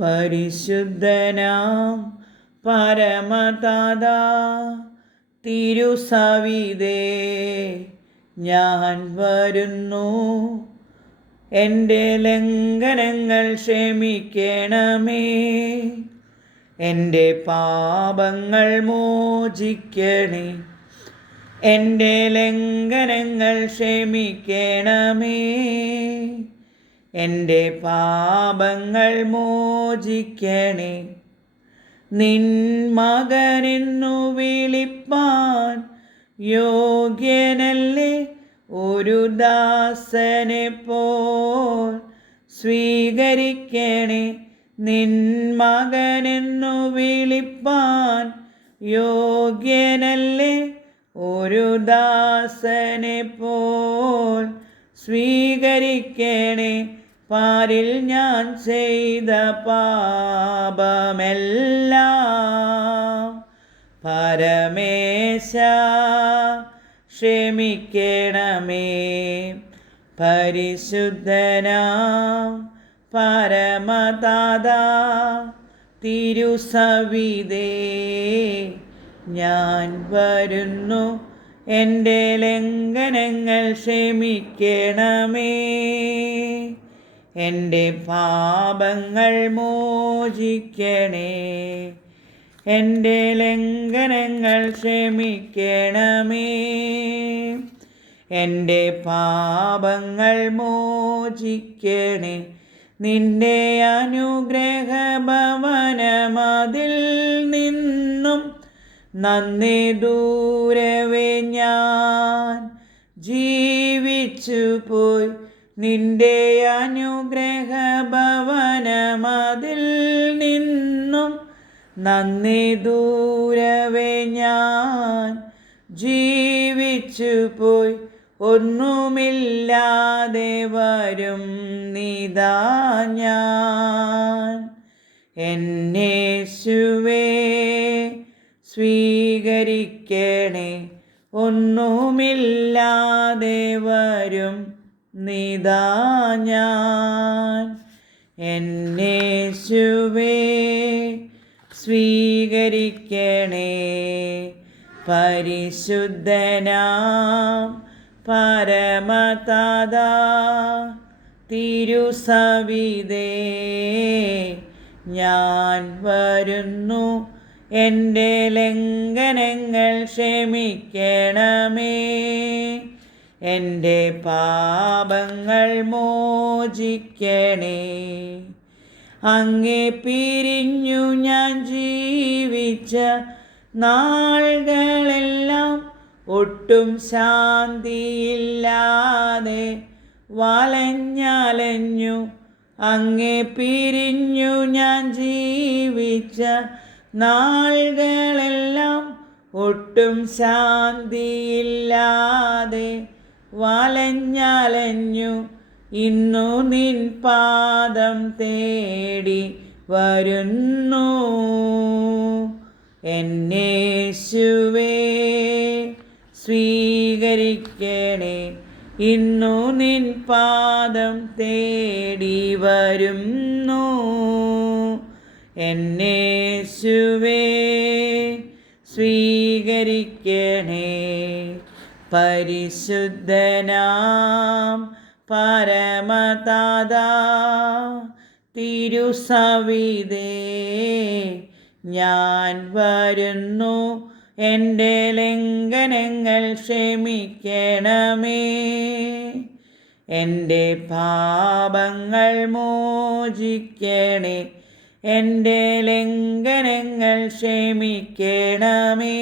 പരിശുദ്ധനാം പരമതാതാ തിരുസവിതേ ഞാൻ വരുന്നു. എന്റെ ലംഘനങ്ങൾ ക്ഷമിക്കണമേ. എന്റെ പാപങ്ങൾ മോചിക്കണേ. എന്റെ ലംഘനങ്ങൾ ക്ഷമിക്കണമേ. എന്റെ പാപങ്ങൾ മോചിക്കണേ. നിൻ മകനെന്നു വിളിപ്പാൻ യോഗ്യനല്ലേ? ഒരു ദാസനെ പോൽ സ്വീകരിക്കണേ. നിൻ മകനെന്നു വിളിപ്പാൻ യോഗ്യനല്ലേ? ഒരു ദാസനെ പോൽ സ്വീകരിക്കണേ. പാരിൽ ഞാൻ ചെയ്ത പാപമെല്ലാം പരമേശ ക്ഷമിക്കണമേ. പരിശുദ്ധനാം പരമതാത തിരുസവിതേ ഞാൻ വരുന്നു എന്റെ ലംഘനങ്ങൾ ക്ഷമിക്കണമേ. എന്റെ പാപങ്ങൾ മോചിക്കണേ. എന്റെ ലംഘനങ്ങൾ ക്ഷമിക്കണമേ. എന്റെ പാപങ്ങൾ മോചിക്കണേ. നിന്റെ അനുഗ്രഹ ഭവനമതിൽ നിന്നും നന്ദി ദൂരവേ ഞാൻ ജീവിച്ചു പോയി നിന്റെ അനുഗ്രഹ ഭവനമതിൽ നിന്നും നന്ദി ദൂരവേ ഞാൻ ജീവിച്ചു പോയി ഒന്നുമില്ലാതെ വരും നിതാ ഞാൻ. എന്നേശുവേ സ്വീകരിക്കണേ. ഒന്നുമില്ലാതെ വരും നിതാ ഞാൻ എന്നേശുവേ സ്വീകരിക്കണേ. പരിശുദ്ധനാം പരമതാത തിരുസവിതേ ഞാൻ വരുന്നു എന്റെ ലംഘനങ്ങൾ ക്ഷമിക്കണമേ. എന്റെ പാപങ്ങൾ മോചിക്കണേ. അങ്ങേ പിരിഞ്ഞു ഞാൻ ജീവിച്ച നാളുകളെല്ലാം ഒട്ടും ശാന്തിയില്ലാതെ വലഞ്ഞലഞ്ഞു. അങ്ങേ പിരിഞ്ഞു ഞാൻ ജീവിച്ച നാളുകളെല്ലാം ഒട്ടും ശാന്തിയില്ലാതെ വലഞ്ഞലഞ്ഞു. ഇന്നു നിൻ പാദം തേടി വരുന്നു. എന്നേശുവേ സ്വീകരിക്കണേ. ഇന്നു നിൻ പാദം തേടി വരുന്നു. എന്നേശുവേ സ്വീകരിക്കണേ. പരിശുദ്ധനാം പരമതാ തിരുസവിതേ ഞാൻ വരുന്നു എന്റെ ലംഘനങ്ങൾ ക്ഷമിക്കണമേ. എന്റെ പാപങ്ങൾ മോചിക്കണേ. എന്റെ ലംഘനങ്ങൾ ക്ഷമിക്കണമേ.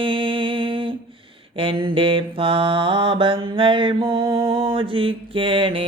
എന്റെ പാപങ്ങൾ മോചിക്കണേ.